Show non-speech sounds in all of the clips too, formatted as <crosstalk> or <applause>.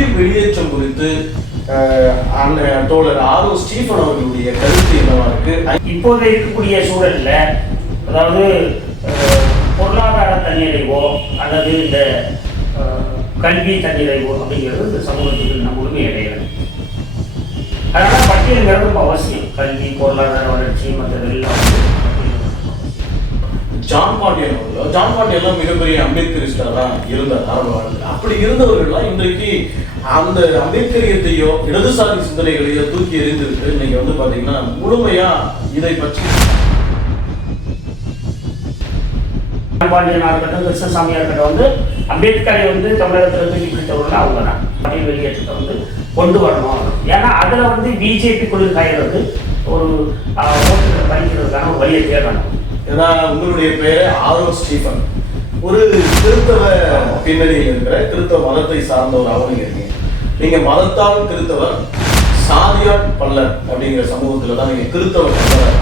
பட்டியல் வெளியேற்றம் குறித்து தோழர் ஆரோ ஸ்டீஃபன் அவர்களுடைய கருத்து என்னவா இருக்கு? இப்போது இருக்கக்கூடிய சூழல்ல அதாவது பொருளாதார தன்னிறைவோ அல்லது இந்த கல்வி தன்னிறைவோ அப்படிங்கிறது இந்த சமூகத்துக்கு நம்ம இடையில அதனால பட்டியலுங்கிறது ரொம்ப அவசியம். கல்வி பொருளாதார வளர்ச்சி மற்றதெல்லாம் எல்லாம் ஜான் பாண்டியன் அவர்கள் ஜான் பாண்டியன் மிகப்பெரிய அம்பேத்கரிஸ்டாக தான் இருந்தார் ஆரம்ப காலத்தில் அப்படி இருந்தவர்கள்லாம் இன்றைக்கு அந்த அம்பேத்கரியத்தையோ இடதுசாரி சிந்தனைகளையோ தூக்கி எறிந்திருக்கு. இன்னைக்கு வந்து பாத்தீங்கன்னா முழுமையா இதை பற்றி பாண்டியனாக இருக்கட்டும் கிருஷ்ணசாமியாக இருக்கட்டும் வந்து அம்பேத்கரை வந்து தமிழகத்தில் தூக்கி பிடித்தவர்கள் அவங்க தான் பட்டியல் வெளியேற்றத்தை வந்து கொண்டு வரணும் ஏன்னா அதில் வந்து பிஜேபி கொள்கை வந்து ஒரு ஓட்டுகளை பறிக்கிறதுக்கான ஒரு வழியை தேடணும். ஏன்னா உங்களுடைய பெயர் ஆரோ ஸ்டீஃபன். ஒரு கிறிஸ்தவ பின்னணியில் இருக்கிற கிறிஸ்தவ மதத்தை சார்ந்த ஒரு இருக்கீங்க. நீங்க மதத்தால் கிறிஸ்தவர் சாதியால் பல்லர் அப்படிங்கிற சமூகத்துல தான் நீங்க கிறிஸ்தவ பல்லர்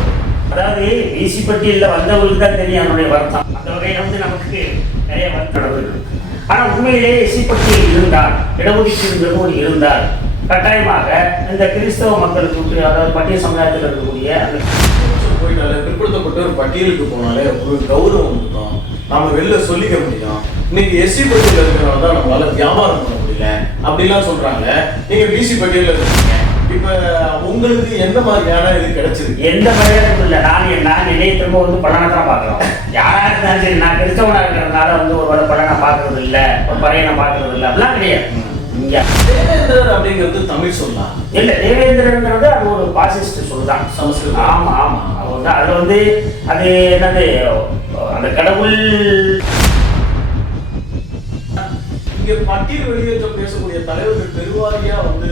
அதாவது பிசி பட்டியலில் வந்தவங்களுக்கு தான் தெரியும் அவனுடைய வருத்தம். அந்த வகையில் வந்து நமக்கு நிறைய வருத்தம் நடந்தது ஆனால் உண்மையிலேயே இசைப்பட்டியில் பட்டியல் இருந்தால் இடஒதுக்கீடு நிறுவனம் இருந்தால் கட்டாயமாக இந்த கிறிஸ்தவ மக்களுக்கு அதாவது பட்டிய சமுதாயத்தில் இருக்கக்கூடிய அந்த கொஞ்சம் போயிட்டாலே பிற்படுத்தப்பட்ட ஒரு பட்டியலுக்கு போனாலே ஒரு கௌரவம் இருக்கும் நாம வெளில சொல்லிக்க முடியும். இன்னைக்கு எஸ்சி பட்டியல இருக்கிறவங்க தான் நம்மளால வியாபாரம் பண்ண முடியல. அப்படிலாம் சொல்றாங்க. நீங்க பிசி பட்டியல இருக்கீங்க. இப்ப உங்களுக்கு எந்த மாதிரியான இது கிடைச்சிருக்கு? எந்த மாதிரியான இல்லை. நான் என் நான் திரும்ப வந்து பலனை தான் பார்க்குறோம். யாராக இருந்தாலும் சரி நான் கிறிஸ்தவனாக இருக்கிறதுனால வந்து ஒரு வேலை பலனை பார்க்கறது இல்லை. ஒரு பறையனை பார்க்கறது இல்லை. அப்படிலாம் கிடையாது. தேவேந்திரர் அப்படிங்கிறது தமிழ் சொல்லலாம் இல்ல தேவேந்திரன்றது அது ஒரு பாசிஸ்ட் சொல்லுதான் சமஸ்கிருதம். ஆமா ஆமா. அது வந்து அது வந்து அது என்னது அந்த கடவுள். இங்க பட்டியல் வெளியேற்றம் பேசக்கூடிய தலைவர்கள் பெருவாரியா வந்து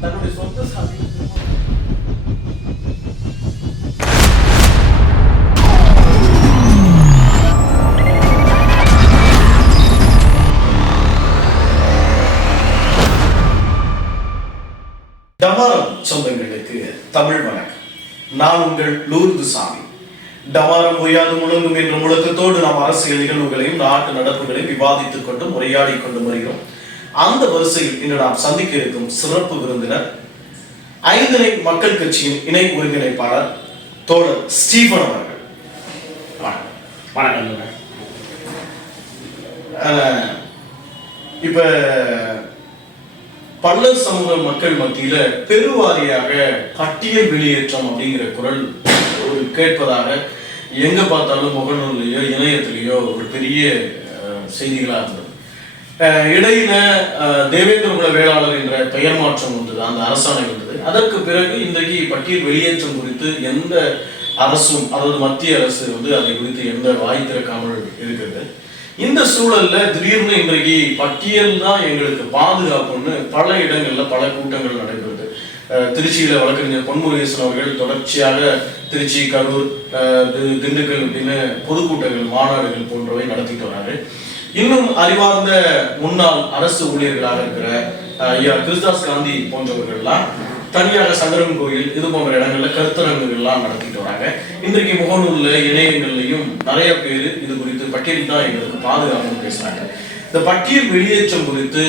தன்னுடைய சொந்த சாதி டமாரம் சொந்தங்களுக்கு தமிழ் வணக்கம். நான் உங்கள் லூர்து சாமி. டமாரம் ஒய்யாது முழங்கும் என்ற முழக்கத்தோடு நாம் அரசியல் நிகழ்வுகளையும் நாட்டு நடப்புகளையும் விவாதித்துக் கொண்டும் உரையாடி கொண்டு வருகிறோம். அந்த வரிசையில் இன்று நாம் சந்திக்க இருக்கும் சிறப்பு விருந்தினர் ஐந்தனை மக்கள் கட்சியின் இணை ஒருங்கிணைப்பாளர் தோழர் ஸ்டீபன் அவர்கள். வணக்கம். இப்ப பல்லர் சமூக மக்கள் மத்தியில பெருவாரியாக பட்டியல் வெளியேற்றம் அப்படிங்கிற குரல் ஒரு கேட்பதாக எங்க பார்த்தாலும் முகநூல்லையோ இணையத்திலேயோ ஒரு பெரிய அஹ், செய்திகளா இருந்தது. இடையில அஹ், தேவேந்திர குல வேளாளர் என்ற பெயர் மாற்றம் வந்தது அந்த அரசாணை வந்தது. அதற்கு பிறகு இன்றைக்கு பட்டியல் வெளியேற்றம் குறித்து எந்த அரசும் அதாவது மத்திய அரசு வந்து அதை குறித்து எந்த வாய் திறக்காமல் இருக்கிறது. இந்த சூழல்ல திடீர்னு இன்றைக்கு பட்டியல் தான் எங்களுக்கு பாதுகாப்புன்னு பல இடங்கள்ல பல கூட்டங்கள் நடைபெறுது திருச்சியில வழக்கறிஞர் பொன்முருகேசன் அவர்கள் தொடர்ச்சியாக திருச்சி கரூர் திண்டுக்கல் அப்படின்னு பொதுக்கூட்டங்கள் மாநாடுகள் போன்றவை நடத்திட்டு வராரு. இன்னும் அறிவார்ந்த முன்னாள் அரசு ஊழியர்களாக இருக்கிற அஹ், ஐயா கிறிஸ்தாஸ் காந்தி போன்றவர்கள்லாம் தனியாக சங்கரன் கோயில் இது போன்ற இடங்கள்ல கருத்தரங்குகள்லாம் நடத்திட்டு வராங்க. இன்றைக்கு முகநூல்ல இணையங்கள்லையும் நிறைய பேர் இது குறித்து பட்டியல் தான் எங்களுக்கு பாதுகாப்புன்னு பேசுறாங்க. இந்த பட்டியல் வெளியேற்றம் குறித்து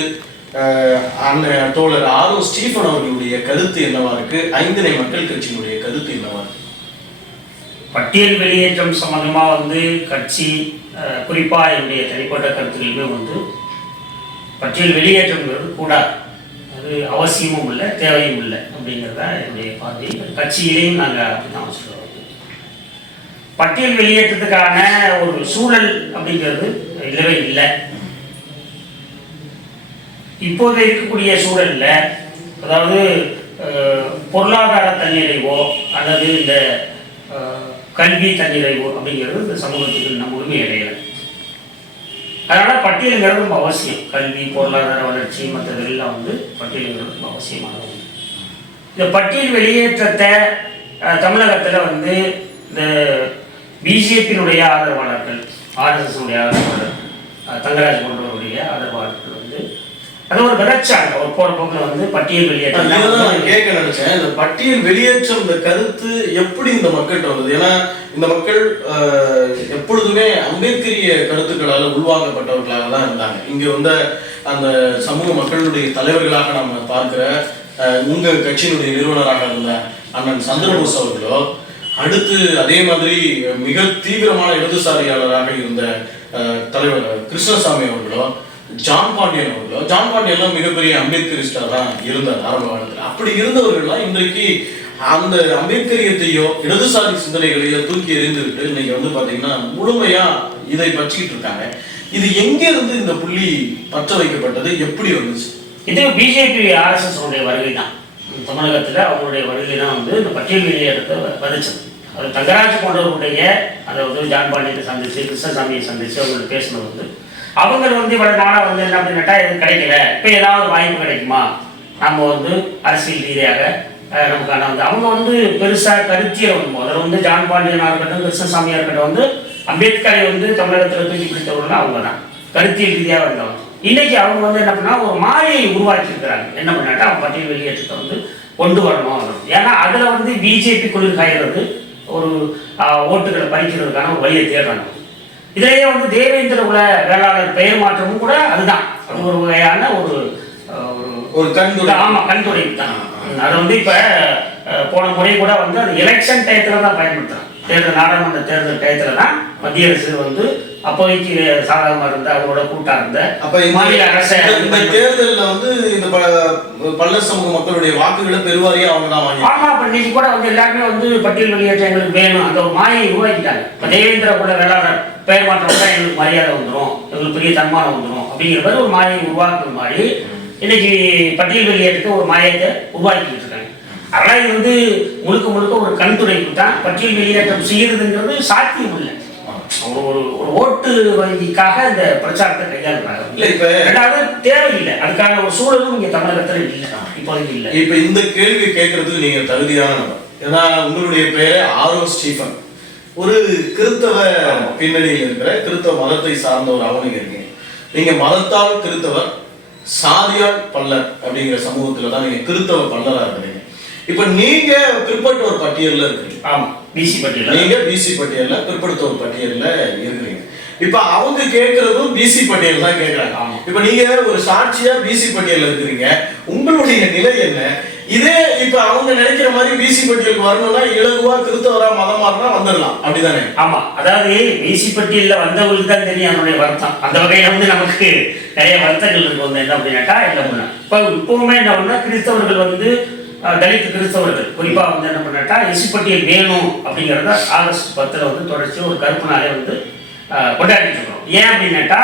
அந்த அண்ணன் தோழர் ஆரோ ஸ்டீஃபன் அவர்களுடைய கருத்து என்னவா இருக்கு? ஐந்தரை மக்கள் கட்சியினுடைய கருத்து என்னவா இருக்கு? பட்டியல் வெளியேற்றம் சம்பந்தமா வந்து கட்சி குறிப்பா என்னுடைய தனிப்பட்ட கருத்துக்களுமே வந்து பட்டியல் வெளியேற்றம்ங்கிறது கூடாது. அது அவசியமும் இல்லை தேவையும் இல்லை அப்படிங்கிறத என்னுடைய பார்வை. கட்சியிலையும் நாங்கள் அப்படிதான் சொல்லுவோம் பட்டியல் வெளியேற்றத்துக்கான ஒரு சூழல் அப்படிங்கிறது இல்லவே இல்லை. இப்போது இருக்கக்கூடிய சூழலில் அதாவது பொருளாதார தன்னிறைவோ அல்லது இந்த கல்வி தன்னிறைவோ அப்படிங்கிறது இந்த சமூகத்துக்கு நம்ம உரிமை அடையலை. அதனால் பட்டியலுங்கிறது ரொம்ப அவசியம். கல்வி பொருளாதார வளர்ச்சி மற்றதெல்லாம் வந்து பட்டியலுங்கிறது ரொம்ப அவசியமான ஒன்று இந்த பட்டியல் வெளியேற்றத்தை தமிழகத்தில் வந்து இந்த பிஜேபியினுடைய ஆதரவாளர்கள் ஆர்எஸ்எஸ்னுடைய ஆதரவாளர்கள் தங்கராஜ் போன்றவருடைய ஆதரவாளர்கள் வந்து அது ஒரு விளைச்சாங்க ஒரு போற போக்கில் வந்து பட்டியல் வெளியேற்றம். நான் கேட்க நினைச்சேன். இந்த பட்டியல் வெளியேற்றம் இந்த கருத்து எப்படி இந்த மக்கள்கிட்ட வந்தது? ஏன்னா இந்த மக்கள் ஆஹ், எப்பொழுதுமே அம்பேத்கரிய கருத்துக்களால உருவாக்கப்பட்டவர்களாக தான் இருந்தாங்க. இங்க வந்த அந்த சமூக மக்களுடைய தலைவர்களாக நம்ம பார்க்கிற அஹ், உங்க கட்சியினுடைய நிறுவனராக இருந்த அண்ணன் சந்திரபோஸ் அவர்களோ அடுத்து அதே மாதிரி மிக தீவிரமான இடதுசாரியாளராக இருந்த தலைவர் கிருஷ்ணசாமி அவர்களோ ஜான் பாண்டியன் அவர்களோ ஜான் பாண்டியன்லாம் மிகப்பெரிய அம்பேத்கரிஸ்டா தான் இருந்தார் ஆரம்ப காலத்தில். அப்படி இருந்தவர்கள்லாம் இன்றைக்கு அந்த அம்பேத்கரியத்தையோ இடதுசாரி சிந்தனைகளையோ தூக்கி எறிந்துவிட்டு இன்னைக்கு வந்து பாத்தீங்கன்னா முழுமையா இதை பற்றிக்கிட்டு இருக்காங்க. இது எங்க இருந்து இந்த புள்ளி பற்ற வைக்கப்பட்டது? எப்படி வந்துச்சு இது பிஜேபி ஆர்எஸ்எஸ் உடைய வருகை தான். தமிழகத்தில் அவங்களுடைய வருகை தான் வந்து இந்த பட்டியல் வெளியேறத்தை பதிச்சது. அது தங்கராஜ் போன்றவர்களுடைய அதாவது ஜான் பாண்டியனை சந்தித்து கிருஷ்ணசாமியை சந்தித்து அவங்களை பேசினது வந்து அவங்க வந்து இவ்வளவு நாளாக வந்து என்ன அப்படின்னாட்டா எதுவும் கிடைக்கல. இப்போ ஏதாவது வாய்ப்பு கிடைக்குமா? நம்ம வந்து அரசியல் ரீதியாக நமக்கான வந்து அவங்க வந்து பெருசாக கருத்தியை வந்து முதல்ல வந்து ஜான் பாண்டியனாக இருக்கட்டும் கிருஷ்ணசாமியாக இருக்கட்டும் வந்து அம்பேத்கரை வந்து தமிழகத்தில் தூக்கி பிடித்தவர்கள் அவங்க தான் கருத்தியல் ரீதியாக வந்தவங்க. இன்னைக்கு அவங்க வந்து என்ன பண்ணா ஒரு மாயை உருவாக்கி இருக்கிறாங்க என்ன பண்ணாட்டா அவங்க பட்டியல் வெளியேற்றத்தை வந்து கொண்டு வரணும் ஏன்னா அதில் வந்து பிஜேபி குளிர் காய்கிறது ஒரு ஓட்டுகளை பறிக்கிறதுக்கான ஒரு வழியை தேடுறாங்க இதிலேயே வந்து தேவேந்திர குல வேளாளர் பெயர் மாற்றமும் கூட அதுதான். அது ஒரு வகையான ஒரு ஒரு கண்துடை ஆமா கண்துடைப்பு தான். அது வந்து இப்ப போன முறை கூட வந்து அது எலெக்ஷன் டயத்துல தான் பயன்படுத்துறாங்க. தேர்தல் நாடாளுமன்ற தேர்தல் டயத்துல தான் மத்திய அரசு வந்து அப்போதைக்கு சாதகமா இருந்த அவங்களோட கூட்டா இருந்த. அப்ப மாநில அரசை இந்த- தேர்தல்ல வந்து இந்த ப- பல்லர் சமூக மக்களுடைய வாக்குகளை பெருவாரியா அவங்க தான் வாங்கி ஆமா அப்ப இன்னைக்கு கூட வந்து எல்லாருமே வந்து பட்டியல் வெளியேற்ற எங்களுக்கு வேணும். அந்த ஒரு மாயை உருவாக்கிட்டாங்க. இப்ப தேவேந்திர குல வேளாளர் பெயர் மாற்றம் தான் எங்களுக்கு மரியாதை வந்துடும் எங்களுக்கு பெரிய தன்மானம் வந்துடும் அப்படிங்கிற மாதிரி ஒரு மாயை உருவாக்குற மாதிரி இன்னைக்கு பட்டியல் வெளியேற்றத்தை ஒரு மாயத்தை உருவாக்கிட்டு இருக்காங்க. அதெல்லாம் இது வந்து முழுக்க முழுக்க ஒரு கண்துடைப்பு தான். பட்டியல் வெளியேற்றம் செய்யறதுங்கிறது சாத்தியம் இல்லை. ஒரு ஒரு ஒரு ஓட்டு வங்கிக்காக இந்த பிரச்சாரத்தை கையாளுறாங்க. இல்ல இப்ப ரெண்டாவது தேவையில்லை. அதுக்கான ஒரு சூழலும் இங்க தமிழகத்துல இல்லை. இப்போதைக்கு இல்லை. இப்ப இந்த கேள்வி கேட்கறதுக்கு நீங்க தகுதியான ஏன்னா உங்களுடைய பெயரு ஆரோ ஸ்டீஃபன். ஒரு கிறித்தவ பின்னணியில் இருக்கிற கிறித்தவ மதத்தை சார்ந்தவராகவும் நீங்க இருக்கீங்க. நீங்க மதத்தால் கிறித்தவர் சாதியால் பல்லர் அப்படிங்கிற சமூகத்துல தான் நீங்க கிறித்தவ பல்லரா இருக்கிறீங்க இப்ப நீங்க பிற்பட்டோர் பட்டியல்ல இருக்கிறீங்க ஆமா பிசி பட்டியல நீங்க பிசி பட்டியல்ல பிற்படுத்தோர் பட்டியல்ல இருக்கிறீங்க. இப்ப அவங்க கேட்கறதும் பிசி பட்டியல் தான் கேட்கறாங்க. இப்ப நீங்க ஒரு சாட்சியா பிசி பட்டியல்ல இருக்கிறீங்க. உங்களுடைய நிலை என்ன? இதே இப்ப அவங்க நினைக்கிற மாதிரி பிசி பட்டியலுக்கு வரணும்னா இலகுவா கிறிஸ்தவரா மதம் மாறினா வந்துடலாம். அப்படிதானே? ஆமா அதாவது பிசி பட்டியல்ல வந்தவங்களுக்கு தான் தெரியும் அதனுடைய வருத்தம். அந்த வகையில வந்து நமக்கு நிறைய வருத்தங்கள் இருக்கு வந்து என்ன அப்படின்னாக்கா இல்லை இப்போ இப்பவுமே என்ன பண்ணா கிறிஸ்தவர்கள் வந்து தலித் கிறிஸ்தவர்கள். குறிப்பா வந்து என்ன பண்ணாட்டா எசி பட்டியல் வேணும் அப்படிங்கறத ஆகஸ்ட் பத்துல வந்து தொடர்ச்சி ஒரு கருப்பு நாளே வந்து கொண்டாடிட்டு இருக்கோம். ஏன் அப்படின்னாக்கா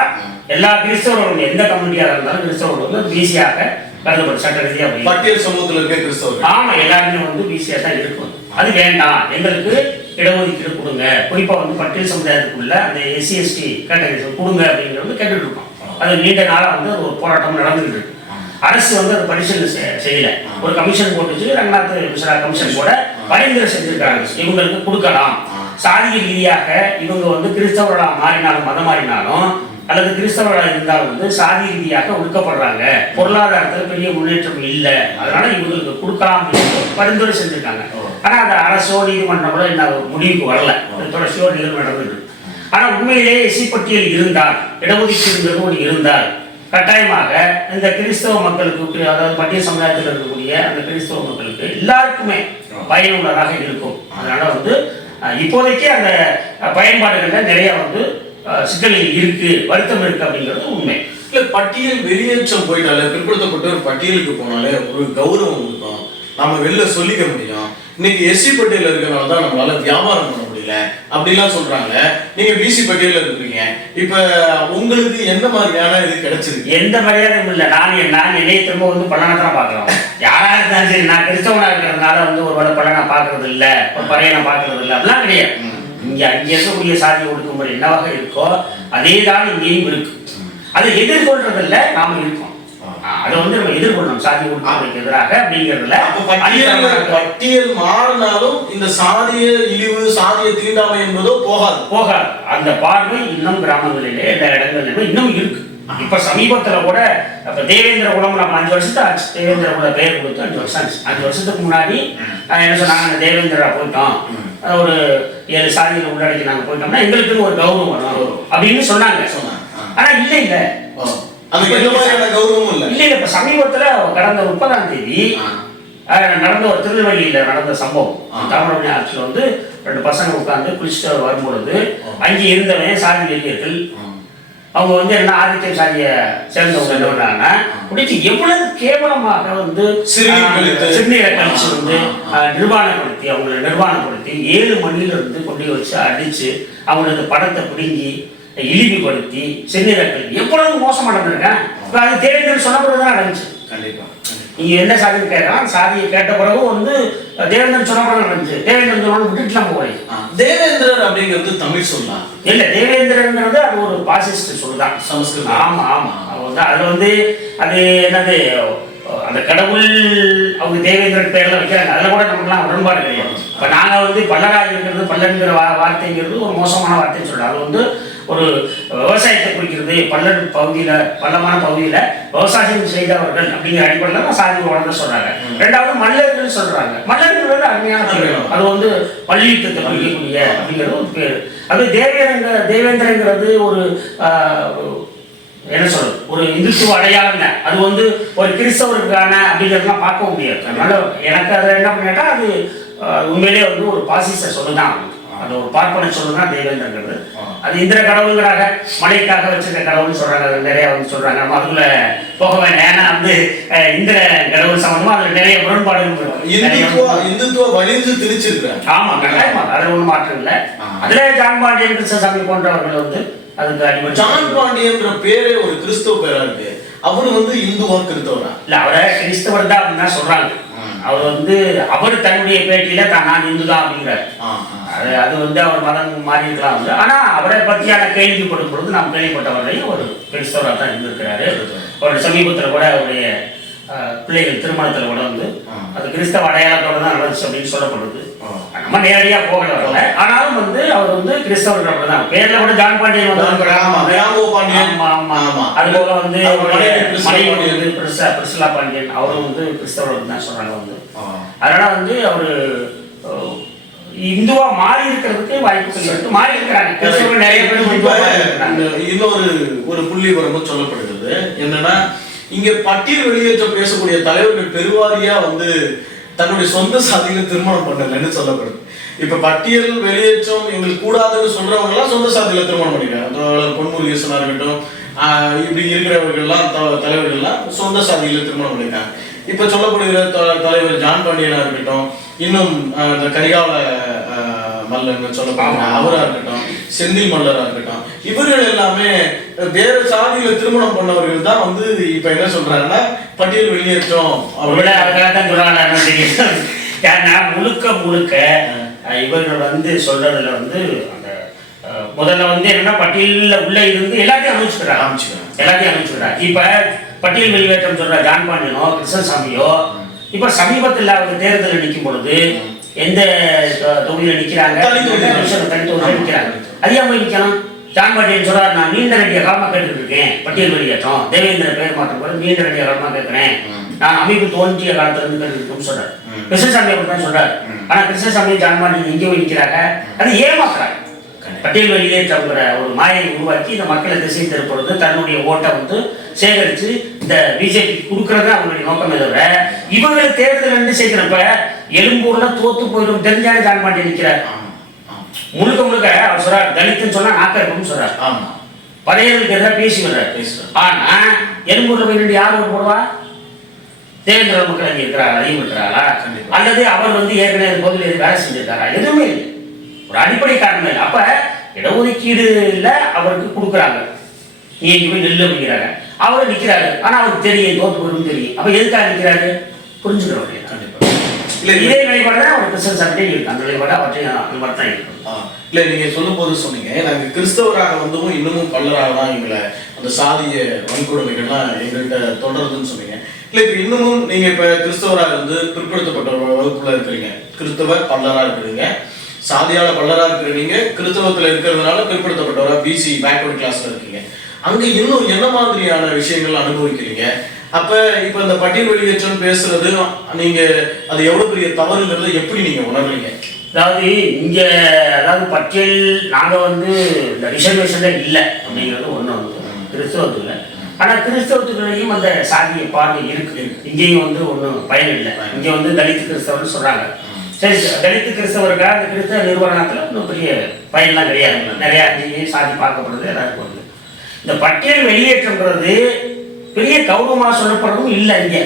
எல்லா கிறிஸ்தவர்களும் எந்த கம்யூனிட்டியாக இருந்தாலும் கிறிஸ்தவர்கள் வந்து பிசியாக கருதப்படும். சட்ட ரீதியாக பட்டியல் சமூகத்துல இருக்க கிறிஸ்தவர்கள். ஆமா எல்லாருமே வந்து பிசியா தான் இருக்கும். அது வேண்டாம். எங்களுக்கு இடஒதுக்கீடு கொடுங்க. குறிப்பா வந்து பட்டியல் சமுதாயத்துக்குள்ள அந்த எஸ்சி எஸ்டி கேட்டகரிஸ் கொடுங்க அப்படிங்கிறது வந்து கேட்டுட்டு இருக்கோம். அது நீண்ட நாளா வந்து ஒரு போராட்டம் நடந்துகிட்டு இருக்கு. அரசு வந்து அந்த பரிசீலனை செ- செய்யல. ஒரு கமிஷன் போட்டுச்சு ரங்கநாத் மிஸ்ரா கமிஷன் கூட பரிந்துரை செஞ்சிருக்காங்க. இவங்களுக்கு கொடுக்கலாம். சாதிய ரீதியாக இவங்க வந்து கிறிஸ்தவர்களா மாறினாலும் மதம் மாறினாலும் அல்லது கிறிஸ்தவர்களாக இருந்தால் வந்து சாதி ரீதியாக ஒடுக்கப்படுறாங்க. பொருளாதாரத்தில் பெரிய முன்னேற்றம் இல்லை. அதனால இவங்களுக்கு கொடுக்கலாம் அப்படின்னு பரிந்துரை செஞ்சிருக்காங்க. ஆனால் அந்த அரசோ நீதிமன்றம் கூட என்ன முடிவுக்கு வரல. தொடர்ச்சியோ நிகழ்வு நடந்துட்டு ஆனால் உண்மையிலேயே எஸ்சி பட்டியல் இருந்தால் இடஒதுக்கீடுங்கிறது ஒன்று இருந்தால் கட்டாயமாக இந்த கிறிஸ்தவ மக்களுக்கு அதாவது பட்டியல் சமுதாயத்தில் இருக்கக்கூடிய அந்த கிறிஸ்தவ மக்களுக்கு எல்லாருக்குமே பயனுள்ளதாக இருக்கும். அதனால வந்து இப்போதைக்கு அந்த பயன்பாடுகள்ல நிறைய வந்து அஹ், சிக்கல்கள் இருக்கு வருத்தம் இருக்கு அப்படிங்கிறது உண்மை. இல்ல பட்டியல் வெளியேற்றம் போயிட்டாலே பிற்படுத்தப்பட்ட ஒரு பட்டியலுக்கு போனாலே ஒரு கௌரவம் இருக்கும் நாம வெளில சொல்லிக்க முடியும். இன்னைக்கு எஸ்சி பட்டியல இருக்கனால தான் நம்மளால வியாபாரம் பண்ண இல்லை. அப்படிலாம் சொல்றாங்க. நீங்க பிசி பட்டியலில் இருக்கிறீங்க இப்ப உங்களுக்கு எந்த மாதிரியான இது கிடைச்சிருக்கு? எந்த மரியாதையும் இல்லை. நான் என் நான் என்னைய திரும்ப வந்து பலனை தான் பார்க்குறோம். யாரா இருந்தாலும் சரி நான் கிறிஸ்தவனா இருக்கிறதுனால வந்து ஒரு வேலை பலனை பார்க்கறது இல்லை. ஒரு பறையனை பார்க்கறது இல்லை. அப்படிலாம் கிடையாது. இங்க அங்கே இருக்கக்கூடிய சாதி ஒடுக்குமுறை என்னவாக இருக்கோ அதே தான் இங்கேயும் இருக்கு. அதை எதிர்கொள்றதில்ல நாம இருக்கோம். அதை வந்து நம்ம எதிர்கொள்ளணும். சாதி ஒடுக்குமுறைக்கு எதிராக அப்படிங்கிறதுல அப்ப பட்டியல் மாறினாலும் இந்த சாதிய இழிவு சாதிய தீண்டாமை என்பதோ போகாது. போகாது. அந்த பார்வை இன்னும் கிராமங்களிலே எல்லா இடங்களிலுமே இன்னும் இருக்கு. இப்ப சமீபத்துல கூட இப்ப தேவேந்திர குலம் நம்ம அஞ்சு வருஷத்துக்கு ஆச்சு. தேவேந்திர குல பெயர் கொடுத்து அஞ்சு வருஷம் ஆச்சு. அஞ்சு வருஷத்துக்கு முன்னாடி என்ன சொன்னாங்க? "நாங்க தேவேந்திரா போயிட்டோம். ஒரு ஏழு சாதிகளை உள்ளடக்கி நாங்க போயிட்டோம்னா எங்களுக்குன்னு ஒரு கௌரவம் வரும். அப்படின்னு சொன்னாங்க. சொன்னாங்க. ஆனா இல்ல இல்ல. அதுக்கு எந்த மாதிரியான கௌரவமும் இல்ல. இல்ல இல்ல இப்ப சமீபத்துல கடந்த முப்பதாம் தேதி நடந்த ஒரு திருநெல்வேலியில நடந்த சம்பவம். தாமிரபரணி ஆட்சியில் வந்து ரெண்டு பசங்க உட்கார்ந்து குளிச்சுட்டு வரும்பொழுது அங்கே இருந்தவன் சாதி வெறியர்கள் அவங்க வந்து என்ன ஆதித்ய சாதியை சேர்ந்தவங்க என்ன பண்ணாங்கன்னா குடிச்சு எவ்வளவு கேவலமாக வந்து சிறுநீர் கழிச்சு வந்து நிர்வாணப்படுத்தி அவங்களை நிர்வாணப்படுத்தி ஏழு மணில இருந்து கொண்டு வச்சு அடிச்சு அவங்களுக்கு படத்தை பிடுங்கி இழிவுபடுத்தி கழித்து எவ்வளவு மோசம் நடந்திருக்கேன் இப்ப அது தேவைகள் சொன்ன பிறகு தான் நடந்துச்சு. கண்டிப்பா நீங்க என்ன சாதின்னு கேட்கலாம் சாதியை கேட்ட பிறகு வந்து தேவேந்திரன் சொன்ன பிறகு நடந்துச்சு. தேவேந்திரன் சொன்னாலும் விட்டுட்டுலாம் போகலை ஆ. தேவேந்திரர் அப்படிங்கிறது தமிழ் சொல்லலாம் இல்ல தேவேந்திரங்கிறது அது ஒரு பாசிஸ்ட் சொல்லுதான். சமஸ்கிருதம். ஆமா ஆமா. அது வந்து அதுல வந்து அது என்னது அந்த கடவுள் அவங்க தேவேந்திரன் பேர்ல வைக்கிறாங்க. அதுல கூட நமக்குலாம் உடன்பாடு கிடையாது. இப்ப நாங்க வந்து பல்லராக இருக்கிறது பல்லன்கிற வா வார்த்தைங்கிறது ஒரு மோசமான வார்த்தைன்னு சொல்றோம். அது வந்து ஒரு விவசாயத்தை குறிக்கிறது பல்லன் பகுதியில பள்ளமான பகுதியில விவசாயம் செய்தவர்கள் அப்படிங்கிற அடிப்படையில் தான் சாதி வளர்ந்து சொல்றாங்க. ரெண்டாவது மல்லர்கள் சொல்றாங்க. மல்லர்கள் வந்து அருமையான அது வந்து பள்ளியுத்தத்தை குறிக்கக்கூடிய அப்படிங்கிறது ஒரு பேர். அது தேவேந்திர தேவேந்திரங்கிறது ஒரு என்ன சொல்றது? ஒரு இந்துத்துவ அடையாளங்க. அது வந்து ஒரு கிறிஸ்தவருக்கான அப்படிங்கிறதுலாம் பார்க்க முடியாது. அதனால எனக்கு அதில் என்ன பண்ணிட்டா அது உண்மையிலேயே வந்து ஒரு பாசிச சொல்லுதான் அது ஒரு பார்ப்பன சொல்லுதான் தேவேந்திரங்கிறது அது இந்திர கடவுளுங்கிறாங்க மழைக்காக வச்சிருக்க கடவுள்னு சொல்றாங்க அது நிறைய வந்து சொல்றாங்க. நம்ம அதுக்குள்ள போக வேண்டாம். ஏன்னா வந்து இந்திர கடவுள் சம்பந்தமா அதுல நிறைய முரண்பாடுகள் இந்துத்துவ வலிந்து திணிச்சிருக்கிறாங்க ஆமா கட்டாயமா. அதுல ஒண்ணும் மாற்றம் இல்லை. அதுல ஜான் பாண்டியன் கிருஷ்ணசாமி போன்றவர்கள் வந்து அதுக்கு அடிமை ஜான் பாண்டியன்ற பேரே ஒரு கிறிஸ்தவ பேரா இருக்கு. அவரு வந்து இந்துவா கிறிஸ்தவரா? இல்ல அவரை கிறிஸ்தவர் தான் அப்படின்னு தான் சொல்றாங்க. அவர் வந்து அவர் தன்னுடைய பேட்டியில தான் நான் இந்து தான் அப்படிங்கிறார். அது அது வந்து அவர் மதம் மாறி இருக்கலாம் வந்து ஆனா அவரை பற்றியான கேள்விப்படும் பொழுது நாம் கேள்விப்பட்டவரையும் ஒரு கிறிஸ்தவராக தான் இருந்திருக்கிறாரு ஒரு சமீபத்துல கூட அவருடைய பிள்ளைகள் திருமணத்துல கூட வந்து. அது கிறிஸ்தவ அடையாளத்தோட தான் நடந்துச்சு அப்படின்னு சொல்லப்படுது. நம்ம நேரடியா போகல வரல ஆனாலும் வந்து அவர் வந்து கிறிஸ்தவர்கள் தான் பேர்ல கூட ஜான் பாண்டியன் வந்து ஆமா, ராமோ பாண்டியன். ஆமா ஆமா ஆமா. அது போல வந்து அவருடைய மனைவி. வந்து பிரிஸ்லா பிரிஸ்லா பாண்டியன் அவரும் வந்து கிறிஸ்தவர்கள் தான் சொல்றாங்க வந்து. அதனால வந்து அவரு இந்துவா மாறி இருக்கிறதுக்கு வாய்ப்புகள் இருக்கு. மாறி இருக்கிறாங்க. நிறைய பேர் இன்னொரு ஒரு புள்ளி வரமும் சொல்லப்படுகிறது. என்னன்னா இங்க பட்டியல் வெளியேற்ற பேசக்கூடிய தலைவர்கள் பெருவாரியா வந்து தன்னுடைய சொந்த சாதியில திருமணம் பண்ணலன்னு சொல்லப்படுது. இப்ப பட்டியல் வெளியேற்றம் எங்களுக்கு கூடாதுன்னு சொல்றவங்க எல்லாம் சொந்த சாதியில திருமணம் பண்ணிக்கிறாங்க. பொன்முருகேசனா இருக்கட்டும் இப்படி இருக்கிறவர்கள்லாம் தலைவர்கள்லாம் சொந்த சாதியில திருமணம் பண்ணிருக்காங்க இப்ப சொல்லப்படுகிற த- தலைவர் ஜான் பாண்டியனா இருக்கட்டும் இன்னும் இந்த கரிகால மல்லன் சொல்லப்படுகிற அவரா இருக்கட்டும் செந்தில் மல்லரா இருக்கட்டும் இவர்கள் எல்லாமே வேற சாதியில திருமணம் பண்ணவர்கள் தான் வந்து இப்ப என்ன சொல்றாங்கன்னா பட்டியல் வெளியேற்றம். ஏன்னா முழுக்க முழுக்க இவர்கள் வந்து சொல்றதுல வந்து அந்த முதல்ல வந்து என்னன்னா பட்டியலில் உள்ள இருந்து எல்லாத்தையும் அனுப்பிச்சுக்கிறாங்க ஆரம்பிச்சுக்கிறாங்க. எல்லாத்தையும் அனுப்பிச்சுக்கிறாங்க இப்ப பட்டியல் வெளியேற்றம் சொல்ற ஜான் பாண்டியனோ கிருஷ்ணசாமியோ இப்ப சமீபத்தில் அவங்க தேர்தலில் நிற்கும் பொழுது எந்த தொகுதியில நிக்கிறாங்க? தனி தொகுதியில. தனி தொகுதியில நிக்கிறாங்க. அது ஏன் போய் நிக்கலாம் ஜான் பாண்டியன் சொல்றாரு நான் நீண்ட நடிக காலமா கேட்டுட்டு இருக்கேன் பட்டியல் வெளியேற்றம். தேவேந்திர பெயர் மாற்றம் கூட நீண்ட நடிக காலமா கேட்கிறேன். நான் அமைப்பு தோன்றிய காலத்துல இருந்து கேட்டுருக்கேன்னு சொல்றாரு. கிருஷ்ணசாமி அப்படித்தான் சொல்றாரு. ஆனா கிருஷ்ணசாமி ஜான் பாண்டியன் எங்கே போய் நிக்கிறாங்க. அது ஏமாத்துறாங்க. பட்டியல் வெளியேற்றங்கிற ஒரு மாயை உருவாக்கி இந்த மக்களை திசை திருப்புறது தன்னுடைய ஓட்டை வந்து சேகரித்து இந்த பிஜேபி கொடுக்கறது அவங்களுடைய நோக்கமே தவிர இவங்களை தேர்தல் வந்து சேர்க்கிறப்ப எலும்பூர்ல தோத்து போயிடும் தெரிஞ்சாலே ஜான் பாண்டியன் நிற்கிறார் முழுக்க முழுக்க அவர் சொல்றார் தலித்துன்னு சொன்னா நாக்க இருக்கும்னு சொல்றார். ஆமா. படையலுக்கு எதிராக பேசி வர்றார். பேசுறாரு. ஆனா எலும்பூர்ல போய் யார் ஓட்டு போடுவா? தேவேந்திர மக்கள் அங்கே இருக்கிறாரா அதிகம் இருக்கிறாரா. அல்லது அவர் வந்து ஏற்கனவே எதுவும் வேலை செஞ்சிருக்காரா? எதுவுமே இல்லை. ஒரு அடிப்படை காரணம் இல்லை. அப்ப இடஒதுக்கீடுல அவருக்கு கொடுக்குறாங்க. நீ இங்க போய் நெல் அப்படிங்கிறாங்க. அவர் நிக்கிறாரு. ஆனா அவருக்கு தெரியும் தோத்து போயிடும் தெரியும். அப்ப எதுக்காக நிக்கிறாரு? புரிஞ்சுக்கிற வேண்டியது கண்டிப்பா. இல்ல இது- நிலைப்பாடு அவர் கிறிஸ்தவ சட்டையும் இருக்கு. அந்த நிலைப்பாடு அவற்றையும் அந்த மாதிரி தான் இருக்கு. ஆ, இல்ல நீங்க சொல்லும் போது சொன்னீங்க நாங்க கிறிஸ்தவராக வந்தும் இன்னமும் கல்லராக தான் எங்களை அந்த சாதிய வன்கொடுமைகள்லாம் எங்கள்கிட்ட தொடருதுன்னு சொன்னீங்க. இல்ல இப்ப இன்னமும் நீங்க இப்ப கிறிஸ்தவராக இருந்து பிற்படுத்தப்பட்ட வகுப்புல இருக்கிறீங்க. கிறிஸ்தவ பல்லரா இருக்கிறீங்க. சாதியால பல்லராக இருக்கிற நீங்க கிறிஸ்தவத்துல இருக்கிறதுனால பிற்படுத்தப்பட்டவரா பிசி பேக்வர்ட் கிளாஸ்ல இருக்கீங்க. அங்க இன்னும் என்ன மாதிரியான விஷயங்கள் அனுபவிக்கிறீங்க? அப்ப இப்ப இந்த பட்டியல் வெளியேற்றம் பேசுறது நீங்க அது எவ்வளவு பெரிய தவறுங்கிறத எப்படி நீங்க உணர்றீங்க? அதாவது இங்க அதாவது பட்டியல் நாங்க வந்து இந்த ரிசர்வேஷன்ல இல்லை அப்படிங்கிறது ஒண்ணு வந்து கிறிஸ்தவத்துல. ஆனா கிறிஸ்தவத்துக்குள்ளேயும் அந்த சாதிய பார்வை இருக்கு. இங்கேயும் வந்து ஒன்றும் பயன் இல்லை. இங்க வந்து தலித் கிறிஸ்தவர்னு சொல்றாங்க. சரி சார், தலித் கிறிஸ்தவருக்கா அந்த கிறிஸ்தவ நிறுவனத்துல ஒன்றும் பெரிய பயன்லாம் கிடையாது. நிறைய சாதி பார்க்கப்படுது எல்லாருக்கும் வருது. இந்த பட்டியல் வெளியேற்றம்ன்றது பெரிய கௌரவமா சொல்லப்படுறதும் இல்லை இங்க.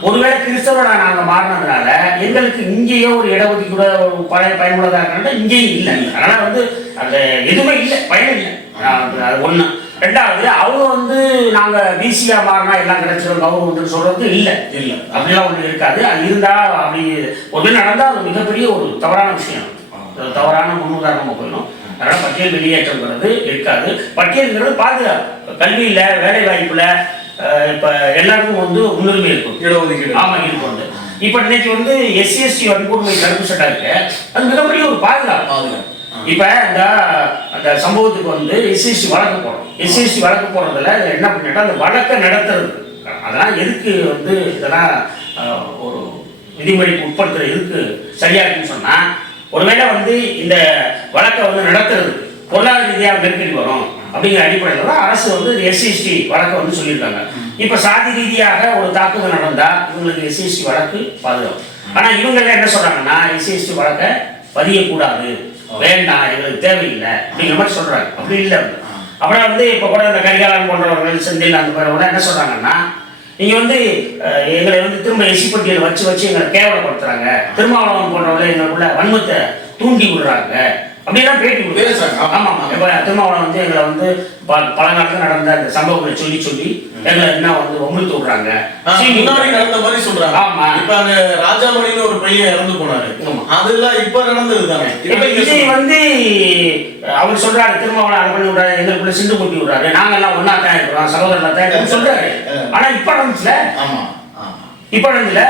ஒருவேளை கிறிஸ்தவரா நாங்க மாறினதுனால எங்களுக்கு இங்கேயோ ஒரு இடஒதுக்கீடு ஒரு பழைய பயனுள்ளதா இருக்கா இங்கேயும் இல்லை. அதனால வந்து அந்த எதுவுமே இல்லை பயன் இல்லை. அது- ஒண்ணு. ரெண்டாவது அவங்க வந்து நாங்க பிசியா மாறினா எல்லாம் கிடைச்சிடும் கௌரவம் சொல்றது இல்லை. இல்ல. அப்படிலாம் ஒண்ணு இருக்காது. அது இருந்தா அப்படி ஒரு நடந்தா அது மிகப்பெரிய ஒரு தவறான விஷயம். தவறான முன்னுதாரணமா போயிடும். அதனால பட்டியல் வெளியேற்றம்ங்கிறது இருக்காது. பட்டியல்ங்கிறது பாதுகாப்பு. கல்வியில வேலை வாய்ப்புல இப்ப எல்லாருக்கும் வந்து முன்னுரிமை இருக்கும். இடஒதுக்கீடு. ஆமா இருக்கும் வந்து. இப்ப இன்னைக்கு வந்து எஸ்சி எஸ்டி வன்கொடுமை தடுப்பு சட்டம் இருக்கு அது மிகப்பெரிய ஒரு பாதுகாப்பு. இப்போ இந்த அந்த சம்பவத்துக்கு வந்து எஸ்சிஎஸ்டி வழக்கு போடுறோம் எஸ்சிஎஸ்டி வழக்கு போடுறதுல என்ன பண்ணிட்டா அந்த வழக்கை நடத்துறது. அதெல்லாம் எதுக்கு வந்து இதெல்லாம் ஒரு விதிமுறைக்கு உட்படுத்துற எதுக்கு சரியா இருக்குன்னு சொன்னால் ஒருவேளை வந்து இந்த வழக்கை வந்து நடத்துறது பொருளாதார ரீதியாக நெருக்கடி வரும் அப்படிங்கிற அடிப்படையில் தான் அரசு வந்து எஸ்சிஎஸ்டி வழக்கை வந்து சொல்லியிருக்காங்க. இப்போ சாதி ரீதியாக ஒரு தாக்குதல் நடந்தால் இவங்களுக்கு எஸ்சிஎஸ்டி வழக்கு பாதுகாப்பு. ஆனால் இவங்க என்ன சொல்கிறாங்கன்னா எஸ்சிஎஸ்டி வழக்கை பதியக்கூடாது. வேண்டாம் எங்களுக்கு தேவையில்லை. அப்படிங்கிற மாதிரி சொல்கிறாங்க அப்படி இல்லை. அப்புறம் வந்து இப்போ கூட இந்த கரிகாலன் போன்றவர்கள் செந்தில் அந்த மாதிரி என்ன சொல்றாங்கன்னா நீங்க வந்து எங்களை வந்து திரும்ப எசிப்பட்டியில் வச்சு வச்சு எங்களை கேவலப்படுத்துறாங்க. திருமாவளவன் போன்றவர்கள் எங்களுக்குள்ள வன்மத்தை தூண்டி விடுறாங்க. அப்படிலாம் பேட்டி திருமாவளவன் வந்து எங்களை வந்து ப- பழங்காலத்துல நடந்த அந்த சம்பவங்களை சொல்லி சொல்லி எங்களை என்ன வந்து ஒமுழ்த்து விடுறாங்க. முன்னாடி நடந்த மாதிரி சொல்றாங்க. ஆமா. இப்ப அந்த ராஜாமணின்னு ஒரு பையன் இறந்து போனாரு. ஆமா. அதெல்லாம் இப்ப நடந்தது தானே? இப்ப விஜய் வந்து அவர் சொல்றாரு திருமாவளவன் அதை பண்ணி விடுறாரு எங்களுக்குள்ள சிந்து கொட்டி விடுறாரு. நாங்க எல்லாம் ஒன்னா தான் இருக்கிறோம் சகோதரனா தான் இருக்கிறோம் சொல்றாரு. ஆனா இப்ப நடந்துச்சுல? ஆமா இப்ப நடந்துல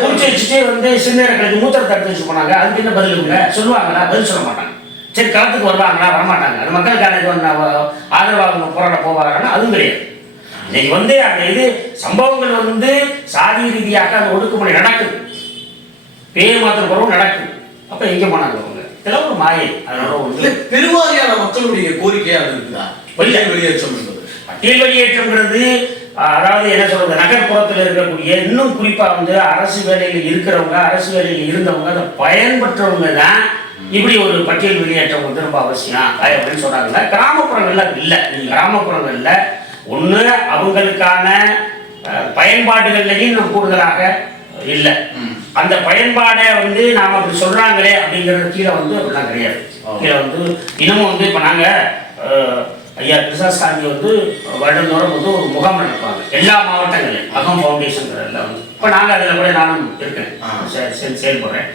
குடிச்சு வச்சுட்டு வந்து சின்ன கழிச்சு மூத்தத்தை எடுத்து வச்சு போனாங்க. அதுக்கு என்ன பதில் இல்லை சொல்லுவாங்களா? பதில் சொல்ல மாட்டாங்க. சரி களத்துக்கு வருவாங்களா? வரமாட்டாங்க. அது மக்களுக்கான இது ஆதரவாக போராட போவாங்கன்னா அதுவும் கிடையாது. இன்னைக்கு வந்து அந்த இது சம்பவங்கள் வந்து சாதி ரீதியாக அந்த ஒடுக்குமுறை நடக்குது. பேர் மாத்திரம் பருவம் நடக்குது. அப்ப எங்க போனாங்க அவங்க? இதெல்லாம் ஒரு மாயை. அதனால வந்து பெருவாரியான மக்களுடைய கோரிக்கையா அது இருக்குதா? வெளியே வெளியேற்றம் என்பது. பட்டியல் வெளியேற்றம்ங்கிறது அதாவது என்ன சொல்றது நகர்ப்புறத்தில் இருக்கக்கூடிய இன்னும் குறிப்பா வந்து அரசு வேலையில் இருக்கிறவங்க அரசு வேலையில் இருந்தவங்க அதை பயன்பெற்றவங்க தான் இப்படி ஒரு பட்டியல் வெளியேற்றம் வந்து ரொம்ப அவசியம். அப்படின்னு சொன்னாங்கல்ல? கிராமப்புறங்கள்ல இல்லை. கிராமப்புறங்கள்ல ஒண்ணு அவங்களுக்கான பயன்பாடுகள்லையும் இன்னும் கூடுதலாக இல்லை. அந்த பயன்பாடை வந்து நாம அப்படி சொல்றாங்களே அப்படிங்கிறது கீழே வந்து அப்படிலாம் கிடையாது. கீழே வந்து இன்னமும் வந்து இப்போ நாங்க அஹ், ஐயா கிருஷ்ணாஸ் காந்தி வந்து வருடந்தோறும் வந்து ஒரு முகாம் நடத்துவாங்க. எல்லா மாவட்டங்களையும் அகம் ஃபவுண்டேஷன்ல வந்து. இப்போ நாங்க அதுல கூட நானும் இருக்கேன். செயல்படுறேன்.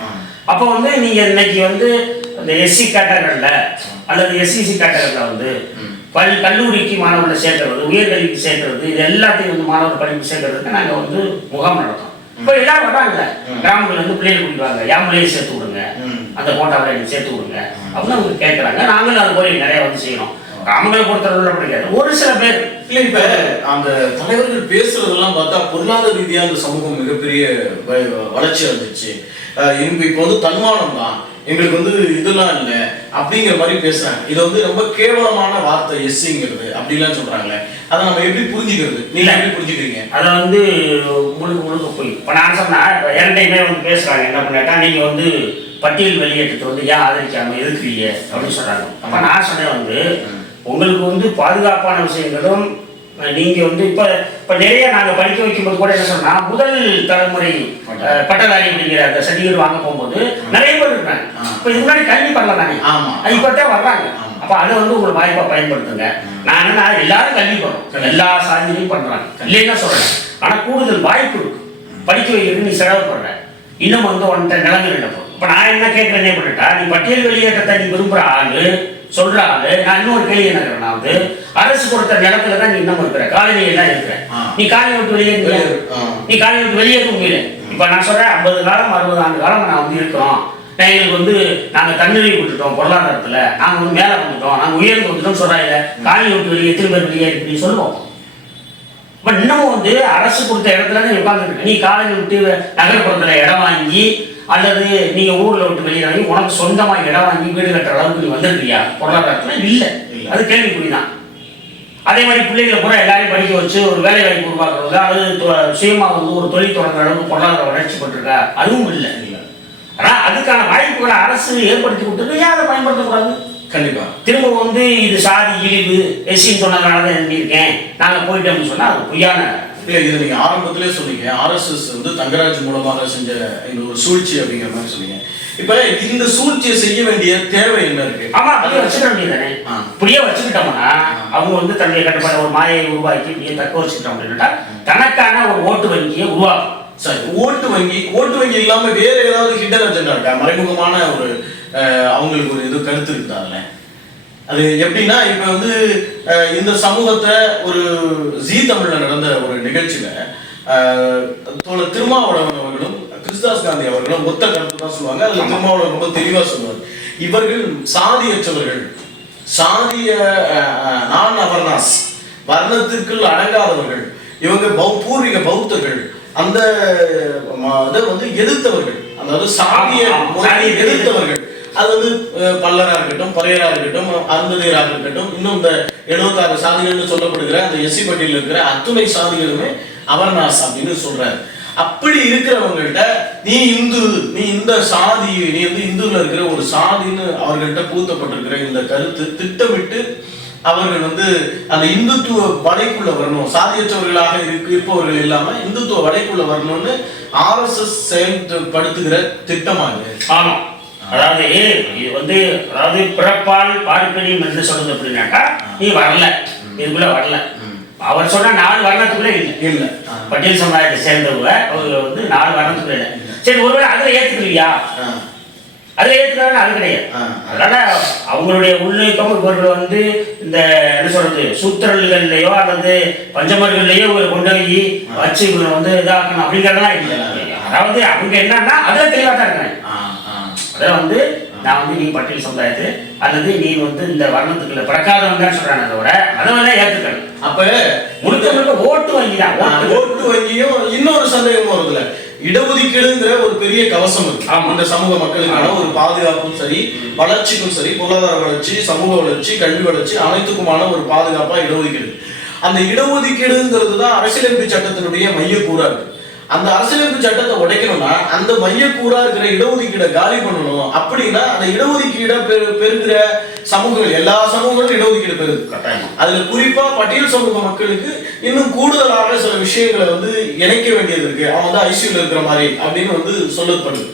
அப்போ வந்து நீங்க இன்னைக்கு வந்து இந்த எஸ்சி கேட்டகரியில் அல்லது எஸ்சிசி கேட்டகரியில் வந்து. பல் கல்லூரிக்கு மாணவர்களை சேர்க்கிறது உயர்கல்விக்கு சேர்க்கிறது இது எல்லாத்தையும் வந்து மாணவர் படிப்பு சேர்க்கறதுக்கு நாங்கள் வந்து முகாம் நடத்தோம் இப்போ எல்லாரும் வர்றாங்க ம். கிராமங்கள்ல இருந்து பிள்ளைகள் கூட்டிவாங்க யாமலையும் சேர்த்து விடுங்க. அந்த கோட்டாவில் எனக்கு சேர்த்து விடுங்க. அப்படின்னு அவங்க கேட்குறாங்க நாங்களும் அது போய் நிறைய வந்து செய்யணும் கிராமங்களை பொறுத்தவரை அப்படி கிடையாது. ஒரு சில பேர் இல்ல இப்ப அந்த தலைவர்கள் பேசுறதெல்லாம் பார்த்தா பொருளாதார ரீதியா அந்த சமூகம் மிகப்பெரிய வளர்ச்சி அடைஞ்சிச்சு. அஹ் இப்ப வந்து தன்மானம் தான் எங்களுக்கு வந்து இதெல்லாம் இல்ல. அப்படிங்கிற மாதிரி பேசுறாங்க. இது வந்து ரொம்ப கேவலமான வார்த்தை எஸ்ஸிங்கிறது அப்படிலாம் சொல்றாங்களே. அதை நம்ம எப்படி புரிஞ்சுக்கிறது? நீங்க எப்படி புரிஞ்சுக்கிறீங்க? அதை வந்து முழுக்க முழுக்க போய் இப்போ நான் சொன்னேன் என்கிட்டயுமே வந்து பேசுகிறாங்க என்ன பண்ணாட்டா நீங்கள் வந்து பட்டியல் வெளியேற்றத்தை வந்து ஏன் ஆதரிக்காம இருக்கிறீங்க அப்படின்னு சொல்கிறாங்க அப்போ நான் சொன்னேன் வந்து உங்களுக்கு வந்து பாதுகாப்பான விஷயங்களும் நீங்கள் வந்து இப்போ இப்போ நிறைய நாங்கள் படிக்க வைக்கும்போது கூட என்ன சொன்னா முதல் தலைமுறை பட்டதாரி. அப்படிங்கிற அந்த சர்டிஃபிகேட் வாங்க போகும்போது நிறைய பேர் இருக்காங்க. இப்போ இது முன்னாடி கல்வி பண்ணல தானே? ஆமா. இப்போ தான் வர்றாங்க. அப்ப அதை வந்து உங்களுக்கு வாய்ப்பா பயன்படுத்துங்க. நான் என்னன்னா எல்லாரும் கல்வி பண்றோம் எல்லா சாதியிலையும் பண்றாங்க. இல்லைன்னா சொல்றேன் ஆனா கூடுதல் வாய்ப்பு இருக்கு. படிக்க வைக்கிறது நீ செலவு பண்ற. இன்னும் வந்து உன்கிட்ட நிலங்கள் என்ன இப்ப நான் என்ன கேட்கறேன் என்ன பண்ணிட்டா நீ பட்டியல் வெளியேற்றத்தை நீ விரும்புற ஆளு சொல்ற ஆளு நான் இன்னொரு கேள்வி என்ன கேட்கறேன் அரசு கொடுத்த நிலத்துல தான் நீ இன்னும் இருக்கிற. காலனி எல்லாம் இருக்கிற. நீ காலனி விட்டு. ஆ. நீ காலனி விட்டு வெளியேற முடியல இப்ப நான் சொல்றேன் ஐம்பது காலம் அறுபது ஆண்டு காலம் நான் வந்து இருக்கிறோம். எங்களுக்கு வந்து நாங்க தன்னிறைவு விட்டுட்டோம் பொருளாதாரத்துல. நாங்க வந்து மேல வந்துட்டோம். நாங்க உயர்ந்து வந்துட்டோம் சொல்றாங்க காலனி விட்டு வெளியே எத்தனை பேர் வெளியே இப்படி சொல்லுவோம். பட் இன்னமும் வந்து அரசு கொடுத்த இடத்துல தான் உட்காந்துருக்கு நீ காலனி விட்டு நகர்ப்புறத்துல இடம் வாங்கி அல்லது நீங்க ஊர்ல விட்டு வெளியே வாங்கி உனக்கு சொந்தமா இடம் வாங்கி வீடு கட்டுற அளவுக்கு நீ வந்திருக்கியா? பொருளாதாரத்துல இல்ல. அது கேள்விக்குறிதான். அதே மாதிரி பிள்ளைகளை கூட எல்லாரையும் படிக்க வச்சு ஒரு வேலை வாய்ப்பு உருவாக்குறது அல்லது தொ- சுயமா வந்து ஒரு தொழில் தொடங்குற அளவுக்கு பொருளாதார வளர்ச்சி பெற்றிருக்கா. அதுவும் இல்லை. இல்ல. ஆனா அதுக்கான வாய்ப்புகளை அரசு ஏற்படுத்தி கொடுத்தது ஏன் அதை பயன்படுத்தக்கூடாது? கண்டிப்பா. திரும்ப வந்து இது சாதி இழிவு எஸ்சின்னு சொன்னதுனால தான் எழுதியிருக்கேன் நாங்கள் போயிட்டோம்னு சொன்னா அது பொய்யான இல்ல இது நீங்க ஆரம்பத்திலே சொன்னீங்க. ஆர்எஸ்எஸ் வந்து தங்கராஜ் மூலமாக செஞ்ச இந்த ஒரு சூழ்ச்சி அப்படிங்கிற மாதிரி சொன்னீங்க. இப்ப இந்த சூழ்ச்சியை செய்ய வேண்டிய தேவை என்ன இருக்கு? ஆமா அப்படியே வச்சுக்க வேண்டியதானே. இப்படியே வச்சுக்கிட்டோம்னா அவங்க வந்து தன்னுடைய கட்டுப்பாடு ஒரு மாயை உருவாக்கி இப்படியே தக்க வச்சுக்கிட்டோம் அப்படின்னா தனக்கான ஒரு ஓட்டு வங்கியை உருவாக்கும். சரி ஓட்டு வங்கி ஓட்டு வங்கி இல்லாம வேற ஏதாவது ஹிடன் அஜெண்டா இருக்கா? மறைமுகமான ஒரு அவங்களுக்கு ஒரு இது கருத்து இருக்குதா அதுல? அது எப்படின்னா இப்ப வந்து இந்த சமூகத்தை ஒரு ஜீ தமிழ்ல நடந்த ஒரு நிகழ்ச்சியில தோழர் திருமாவளவன் அவர்களும் கிறிஸ்தாஸ் காந்தி அவர்களும் ஒத்த கருத்து தான் சொல்லுவாங்க. அதுல திருமாவளவன் ரொம்ப தெளிவா சொல்லுவார். இவர்கள் சாதியற்றவர்கள் சாதிய நான் அவர்னாஸ் வர்ணத்திற்குள் அடங்காதவர்கள் இவங்க பௌ- பூர்வீக பௌத்தர்கள் அந்த இதை வந்து எதிர்த்தவர்கள். அதாவது சாதிய. முறையை எதிர்த்தவர்கள். அது வந்து பல்லராக இருக்கட்டும் பறையராக இருக்கட்டும் அருந்ததியராக இருக்கட்டும் இன்னும் இந்த எழுபத்தாறு சாதிகள்னு சொல்லப்படுகிற அந்த எஸ்சி பட்டியலில் இருக்கிற அத்துணை சாதிகளுமே அமர்நாஸ் அப்படின்னு சொல்றாரு. அப்படி இருக்கிறவங்கள்ட்ட நீ இந்து நீ இந்த சாதி நீ வந்து இந்துல இருக்கிற ஒரு சாதின்னு அவர்கள்ட்ட பூத்தப்பட்டிருக்கிற இந்த கருத்து திட்டமிட்டு அவர்கள் வந்து அந்த இந்துத்துவ வடைக்குள்ள வரணும். சாதியற்றவர்களாக இருக்கு இருப்பவர்கள் இல்லாம இந்துத்துவ வடைக்குள்ள வரணும்னு ஆர்எஸ்எஸ் செயல்படுத்துகிற திட்டமாக ஆமா. அதாவது இது வந்து அதாவது பிறப்பால் பார்ப்பனியம் என்று சொல்றது அப்படின்னாக்கா நீ வரல. இதுக்குள்ள வரல. அவர் சொன்ன நாலு வர்ணத்துக்குள்ள இல்லை. இல்ல. பட்டியல் சமுதாயத்தை சேர்ந்தவங்க அவங்க வந்து நாலு வர்ணத்துக்குள்ள இல்லை. சரி ஒருவேளை அதுல ஏத்துக்கலையா? ஆ, அதுல ஏத்துக்கிறாங்க அது கிடையாது. அதனால அவங்களுடைய உள்நோக்கம் இவர்கள் வந்து இந்த என்ன சொல்றது சூத்திரல்கள்லயோ அல்லது பஞ்சமர்கள்லயோ இவரை கொண்டு போய் வச்சு இவங்களை வந்து இதாக்கணும் அப்படிங்கிறதெல்லாம் இல்லை. அதாவது அவங்க என்னன்னா அதுல தெளிவா தான் இருக்காங்க. அதில் வந்து நான் வந்து நீ பட்டியல் சமுதாயத்து அல்லது நீ வந்து இந்த வர்ணத்துக்குள்ள பிறக்காதவங்க சொல்றாங்க தவிர அதை வேணா ஏத்துக்கணும். அப்ப முழுக்க முழுக்க ஓட்டு வங்கி தான் ஓட்டு வங்கியும் இன்னொரு சந்தேகம் வருதுல. இடஒதுக்கீடுங்கிற ஒரு பெரிய கவசம் இருக்கு. இந்த சமூக மக்களுக்கான ஒரு பாதுகாப்பும் சரி வளர்ச்சிக்கும் சரி பொருளாதார வளர்ச்சி சமூக வளர்ச்சி கல்வி வளர்ச்சி அனைத்துக்குமான ஒரு பாதுகாப்பா இடஒதுக்கீடு. அந்த இடஒதுக்கீடுங்கிறது தான் அரசியலமைப்பு சட்டத்தினுடைய மையக்கூறா இருக்கு. அந்த அரசியலமைப்பு சட்டத்தை உடைக்கணும்னா அந்த மையக்கூறா இருக்கிற இடஒதுக்கீடை காலி பண்ணணும். அப்படின்னா அந்த இடஒதுக்கீடை பெரு பெறுகிற சமூகங்கள் எல்லா சமூகங்களும் இடஒதுக்கீடு பெறுது. கட்டாயமா. அதுல குறிப்பா பட்டியல் சமூக மக்களுக்கு இன்னும் கூடுதலாக சில விஷயங்களை வந்து இணைக்க வேண்டியது இருக்கு. அவன் வந்து ஐசியூல இருக்கிற மாதிரி அப்படின்னு வந்து சொல்லப்படுது.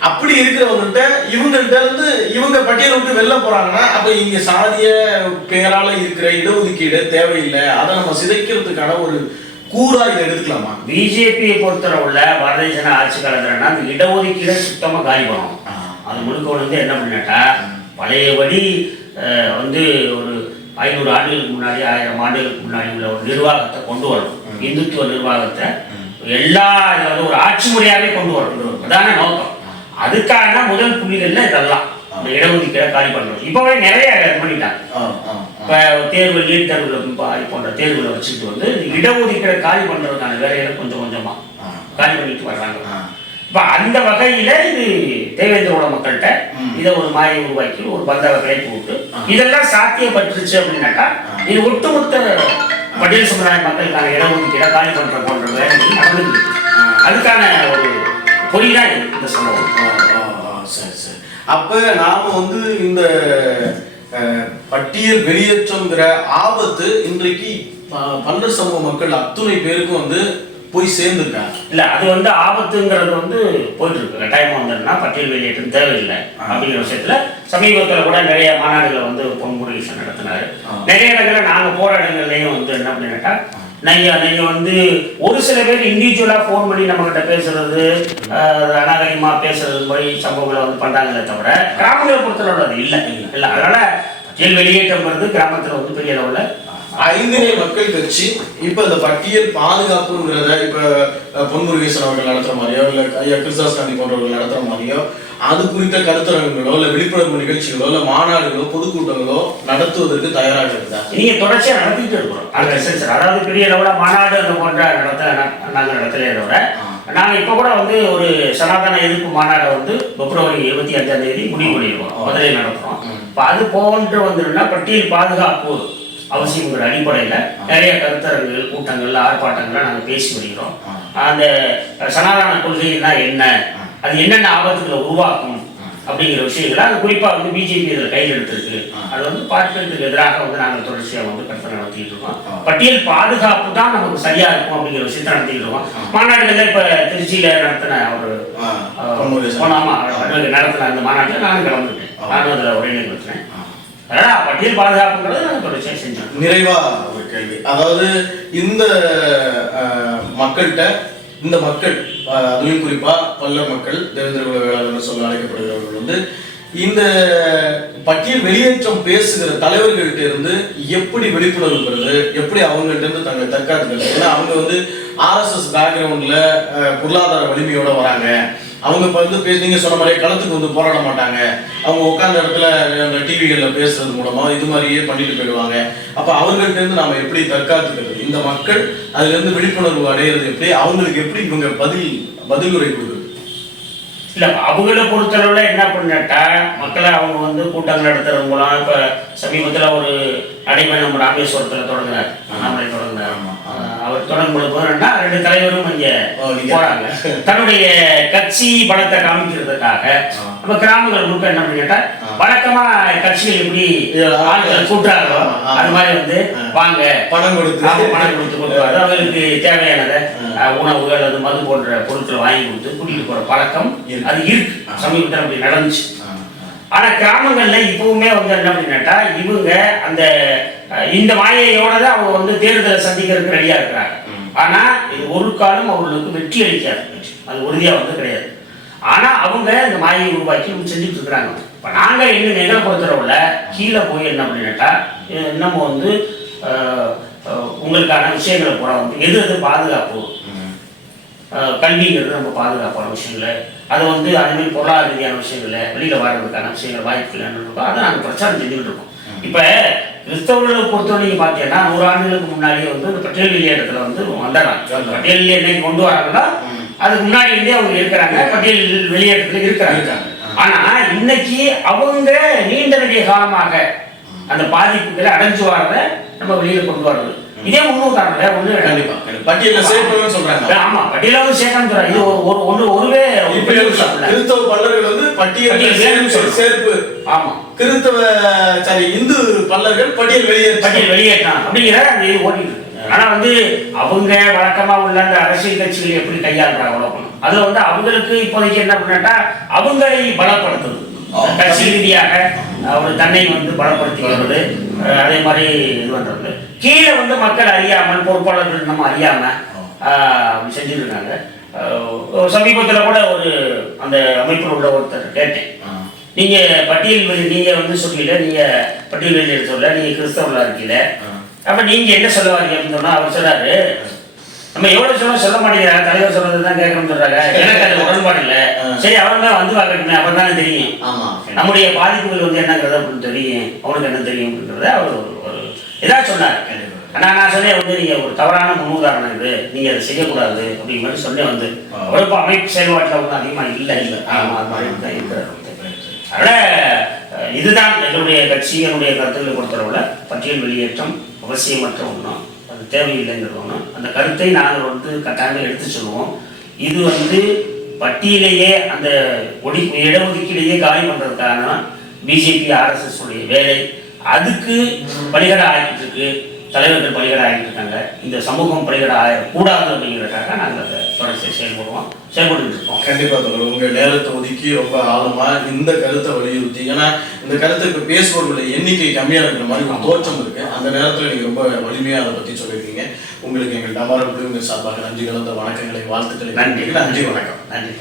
அப்படி இருக்கிறவங்கள்ட்ட இவங்கள்ட்ட இருந்து இவங்க பட்டியலை விட்டு வெளில போறாங்கன்னா அப்ப இங்க சாதிய பெயரால இருக்கிற இடஒதுக்கீடு தேவையில்லை. அதை நம்ம சிதைக்கிறதுக்கான ஒரு கூறா இதை எடுத்துக்கலாமா பிஜேபியை பொறுத்தளவுல பாரதிய ஜனதா ஆட்சி காலத்துலன்னா அந்த இடஒதுக்கீடை சுத்தமா காலி பண்ணணும். அது முழுக்க வந்து என்ன பண்ணிட்டா பழையபடி வந்து ஒரு ஐநூறு ஆண்டுகளுக்கு முன்னாடி ஆயிரம் ஆண்டுகளுக்கு முன்னாடி உள்ள ஒரு நிர்வாகத்தை கொண்டு வரணும். இந்துத்துவ நிர்வாகத்தை எல்லா அதாவது ஒரு ஆட்சி முறையாவே கொண்டு வரணும். அதான நோக்கம். அதுக்கான முதல் புள்ளிகள்ல இதெல்லாம் இடஒதுக்கீடை காலி பண்ணணும். இப்பவே நிறைய பண்ணிட்டாங்க. தேர்வு நீட் தேர்வில் போன்ற தேர்வுகளை வச்சுட்டு வந்து இடஒதுக்கீடை காலி பண்ணுறதுக்கான வேலைகளை கொஞ்சம் கொஞ்சமா ஆ. காலி பண்ணிட்டு வர்றாங்க. இப்போ அந்த வகையில இது தேவேந்திரோட மக்கள்கிட்ட. இதை ஒரு மாயை உருவாக்கி ஒரு பந்தாவை கிளப்பி விட்டு ஆ. இதெல்லாம் சாத்தியப்பட்டுருச்சு அப்படின்னாக்கா. இது ஒட்டுமொத்த பட்டியல் சமுதாய மக்களுக்கான இடஒதுக்கீடை காலி பண்ற போன்ற வேலைகள் நடந்துருக்கு அதுக்கான ஒரு பொறி தான் இது, இந்த சம்பவம் சரி சரி அப்ப நாம வந்து இந்த பட்டியல் வெளியேற்றம்ங்கிற ஆபத்து இன்றைக்கு ப- பல்லர் சமூக மக்கள் அத்துணை பேருக்கும் வந்து போய் சேர்ந்துருக்காங்க. இல்ல அது வந்து ஆபத்துங்கிறது வந்து போயிட்டு இருக்கு கட்டாயமா வந்ததுன்னா பட்டியல் வெளியேற்றம் தேவையில்லை அப்படிங்கிற விஷயத்துல சமீபத்துல கூட நிறைய மாநாடுகளை வந்து பொன் முருகேசன் நடத்தினாரு. நிறைய இடங்கள்ல நாங்க போற இடங்கள்லயும் வந்து என்ன பண்ணிட்டா நீங்க நீங்க வந்து ஒரு சில பேர் இண்டிவிஜுவலா ஃபோன் பண்ணி நம்ம கிட்ட பேசுறது ஆஹ், அநாகரிகமா பேசுறது மாதிரி சம்பவங்களை வந்து பண்றாங்களே தவிர கிராமங்களை பொறுத்தளவு அது இல்லை. இல்லை. அதனால பட்டியல் வெளியேற்றம்ங்கிறது கிராமத்துல வந்து பெரிய அளவுல ஐந்திணை மக்கள் கட்சி இப்ப இந்த பட்டியல் பாதுகாப்புங்கிறத இப்ப அஹ், பொன் முருகேசன் அவர்கள் நடத்துற மாதிரியோ இல்ல ஐயா கிருஷ்ணாஸ் காந்தி போன்றவர்கள் நடத்துற மாதிரியோ அது குறித்த கருத்தரங்குகளோ இல்ல விழிப்புணர்வு நிகழ்ச்சிகளோ இல்ல மாநாடுகளோ பொதுக்கூட்டங்களோ நடத்துவதற்கு தயாராக இருக்குதா நீங்க தொடர்ச்சியா நடத்திட்டு இருக்கிறோம் அதாவது பெரிய அளவுல மாநாடு அந்த போன்ற நடத்த நாங்க நடத்தலையே தவிர நாங்க இப்ப கூட வந்து ஒரு சனாதன எதிர்ப்பு மாநாடை வந்து பிப்ரவரி இருபத்தி அஞ்சாம் தேதி முடிவு பண்ணிடுவோம். மதுரையில் நடத்துறோம். ம். இப்ப அது போன்று வந்துருன்னா பட்டியல் பாதுகாப்பு அவசியங்கிற அடிப்படையில் நிறைய கருத்தரங்குகள் கூட்டங்கள் ஆர்ப்பாட்டங்கள்லாம் நாங்கள் பேசி வருகிறோம். அந்த சனாதன கொள்கைன்னா என்ன? அது என்னென்ன ஆபத்துகளை உருவாக்கும்? அப்படிங்கிற விஷயங்களை அது குறிப்பாக வந்து பிஜேபி இதில் கையில் எடுத்திருக்கு. அது வந்து பார்ப்பதற்கு எதிராக வந்து நாங்கள் தொடர்ச்சியாக வந்து கருத்தை நடத்திட்டு இருக்கோம். பட்டியல் பாதுகாப்பு தான் நமக்கு சரியா இருக்கும் அப்படிங்கிற விஷயத்தை நடத்திட்டு இருக்கோம். மாநாடுகளில் இப்போ திருச்சியில நடத்தின ஒரு ஆ, ஆ, பொன்முடி சார். போன ஆமா நடத்தின அந்த மாநாட்டில் நானும் கலந்துட்டேன் ஆ. நானும் அதில் நிறுத்தினேன் ஆ. அதனால் பட்டியல் பாதுகாப்புங்கிறது நாங்கள் தொடர்ச்சியாக செஞ்சோம் நிறைவா ஒரு கேள்வி. அதாவது இந்த மக்கள்கிட்ட இந்த மக்கள் அதுவும் குறிப்பாக பல்ல மக்கள் தேவேந்திர குல வேளாளர் சொல்ல அழைக்கப்படுகிறவர்கள் வந்து இந்த பட்டியல் வெளியேற்றம் பேசுகிற தலைவர்கள்ட்ட இருந்து எப்படி விழிப்புணர்வு பெறுது எப்படி அவங்கள்ட்ட இருந்து தங்களை தற்காத்துக்கிறது? ஏன்னா அவங்க வந்து ஆர்எஸ்எஸ் பேக்ரவுண்டில் பொருளாதார வலிமையோட வராங்க. அவங்க இப்போ வந்து பேச நீங்கள் சொன்ன மாதிரி களத்துக்கு வந்து போராட மாட்டாங்க. அவங்க உட்காந்த இடத்துல அந்த டிவிகளில் பேசுறது மூலமாக இது மாதிரியே பண்ணிட்டு போயிடுவாங்க. அப்போ அவங்கள்ட்ட நாம் எப்படி தற்காத்துக்கிறது? இந்த மக்கள் அதுலேருந்து விழிப்புணர்வு அடையிறது எப்படி? அவங்களுக்கு எப்படி இவங்க பதில் பதிலுரை கொடுக்குறது? இல்லை அவங்கள பொறுத்தளவில் என்ன பண்ணிட்டா மக்களை அவங்க வந்து கூட்டங்கள் இடத்திற்குலாம் இப்போ சமீபத்தில் ஒரு நடைபயணம் ராமேஸ்வரத்துல தொடங்கினார் அண்ணாமலை. ஆஹ் அவர் தொடங்கும் போது என்னன்னா ரெண்டு தலைவரும் இங்க போறாங்க <laughs> தன்னுடைய கட்சி பலத்தை காமிக்கிறதுக்காக. நம்ம கிராமங்கள் முழுக்க என்ன கேட்டா ஆ. வழக்கமா கட்சிகள் எப்படி ஆட்கள் கூட்டுறாங்களோ. அது மாதிரி வந்து. வாங்க பணம் கொடுத்து பணம் கொடுத்து கொடுப்பாரு அவங்களுக்கு தேவையானதை ஆ. அஹ், உணவு அல்லது மது போன்ற பொருட்களை வாங்கி கொடுத்து கூட்டிட்டு போற பழக்கம். அது இருக்கு. சமீபத்தில் அப்படி நடந்துச்சு ஆ, ஆ. ஆனா கிராமங்கள்ல இப்பவுமே வந்து என்ன அப்படின்னாட்டா இவங்க அந்த இந்த மாயையோட தான் அவங்க வந்து தேர்தலை சந்திக்கிறதுக்கு ரெடியா இருக்கிறாங்க. ம். ஆனா இது ஒரு காலம் அவர்களுக்கு வெற்றி அளிக்காது. அது உறுதியா வந்து கிடையாது. ஆனா அவங்க இந்த மாயை உருவாக்கி நம்ம செஞ்சுட்டு இருக்கிறாங்க. இப்ப நாங்க இன்னும் எங்களை பொறுத்தளவுல கீழே போய் என்ன பண்ணிட்டா நம்ம வந்து உங்களுக்கான விஷயங்களை வந்து எது எது பாதுகாப்பு? கல்விங்கிறது ரொம்ப பாதுகாப்பான விஷயங்கள. அதை வந்து அதேமாதிரி பொருளாதார ரீதியான விஷயங்கள வெளியில வர்றதுக்கான விஷயங்கள் வாய்ப்புகள் என்ன இருக்கோ அதை நாங்கள் பிரச்சாரம் செஞ்சுக்கிட்டு இருக்கோம். இப்ப கிறிஸ்தவர்களை பொறுத்தவரைக்கும் பார்த்தீங்கன்னா நூறு ஆண்டுகளுக்கு முன்னாடியே வந்து இந்த பட்டியல் வெளியேற்றத்துல வந்து வந்துடுறாங்க பட்டியல் என்னைக்கு கொண்டு வராங்கன்னா. அதுக்கு முன்னாடி இருந்தே அவங்க இருக்கிறாங்க பட்டியல் வெளியேற்றத்துல இருக்கிறாங்க. இருக்காங்க. ஆனா இன்னைக்கு அவங்க நீண்ட நெடிய காலமாக அந்த பாதிப்புகளை அடைஞ்சு வரத நம்ம வெளியில கொண்டு வர்றது இதே முன்னுதாரணம் வேற ஒண்ணு. கண்டிப்பா. பட்டியல்ல சேர்க்கணும்னு சொல்றாங்க. ஆமா பட்டியல வந்து சேர்க்கணும் சொல்றாங்க. இது ஒரு ஒன்று ஒருவே. கிறிஸ்தவ பல்லர்கள் வந்து பட்டியல் பட்டியல் சேர்ப்பு ஆமா. கிறிஸ்தவ சாரி இந்து பல்லர்கள் பட்டியல் வெளியேற்ற பட்டியல் வெளியேற்றம் அப்படிங்கிற அந்த இது ஓடிட்டு ஆனா வந்து அவங்க வழக்கமா உள்ள அந்த அரசியல் கட்சிகள் எப்படி கையாளுறாங்களோ அதுல வந்து அவங்களுக்கு இப்போதைக்கு என்ன பண்ணா அவங்களை பலப்படுத்துது. கட்சி ரீதியாக அவர் தன்னை வந்து பலப்படுத்திக்கிறது அஹ் அதே மாதிரி இது பண்றது. கீழே வந்து மக்கள் அறியாமல் பொறுப்பாளர்கள் நம்ம அறியாம ஆஹ் அப்படி செஞ்சுட்டு இருக்காங்க ஆஹ் சமீபத்துல கூட ஒரு அந்த அமைப்பில் உள்ள ஒருத்தர் கேட்டேன். நீங்க பட்டியல் வெளி நீங்க வந்து சொல்லல நீங்க பட்டியல் வெளியிட சொல்ல நீங்க கிறிஸ்தவர்களா இருக்கீங்க. அப்ப நீங்க என்ன சொல்ல வரீங்க அப்படின்னு சொன்னா அவர் சொல்றாரு நம்ம எவ்வளவு சொல்ல சொல்ல மாட்டேங்கிறாங்க தலைவர் சொல்றது தான் கேட்கணும்னு சொல்றாங்க. எனக்கு அது உடன்பாடு இல்ல. சரி அவங்க வந்து பார்க்கட்டுமே அப்ப தானே தெரியும். ஆமா. நம்முடைய பாதிப்புகள் வந்து என்னங்கிறது அப்படின்னு தெரியும். அவனுக்கு என்ன தெரியும் அப்படின்றத அவர் ஒரு ஏதாவது சொன்னார். ஆனா நான் சொன்னேன் வந்து நீங்க ஒரு தவறான முன்னுதாரணம் இது. நீங்க அதை செய்யக்கூடாது அப்படிங்கிற மாதிரி சொன்னேன் வந்து. அவர் இப்ப அமைப்பு செயல்பாட்டில் வந்து அதிகமா இல்லை இல்லை. ஆமா அது மாதிரி தான் இருக்கிறார். அதனால இதுதான் எங்களுடைய கட்சி என்னுடைய கருத்துக்களை பொறுத்தளவுல பட்டியல் வெளியேற்றம் அவசியமற்ற ஒன்றும் தேவையில்லைங்கிறவங்க. அந்த கருத்தை நாங்கள் வந்து கட்டாயம் எடுத்து சொல்லுவோம். இது வந்து பட்டியலையே அந்த ஒடி இடஒதுக்கீடையே காலி பண்ணுறதுக்கான பிஜேபி ஆர்எஸ்எஸ் உடைய வேலை. அதுக்கு பலிகடை ஆகிட்டு இருக்கு தலைவர்கள் பலிகடை ஆகிட்டு இருக்காங்க இந்த சமூகம் பலிகடை ஆகக்கூடாது அப்படிங்கிறதுக்காக நாங்கள் அதை தொடர்ச்சி செயல்படுவோம். செயல்பட்டு இருக்கோம். கண்டிப்பா தோழர் உங்க நேரத்தை ஒதுக்கி ரொம்ப ஆழமா இந்த கருத்தை வலியுறுத்தி ஏன்னா இந்த கருத்துக்கு பேசுபவர்களுடைய எண்ணிக்கை கம்மியா இருக்கிற மாதிரி ஒரு தோற்றம் இருக்கு. அந்த நேரத்துல நீங்க ரொம்ப வலிமையா அதை பத்தி சொல்லியிருக்கீங்க. உங்களுக்கு எங்கள் டமார சார்பாக நன்றி கலந்த வணக்கங்களை வாழ்த்துக்களை நன்றி. நன்றி வணக்கம். நன்றி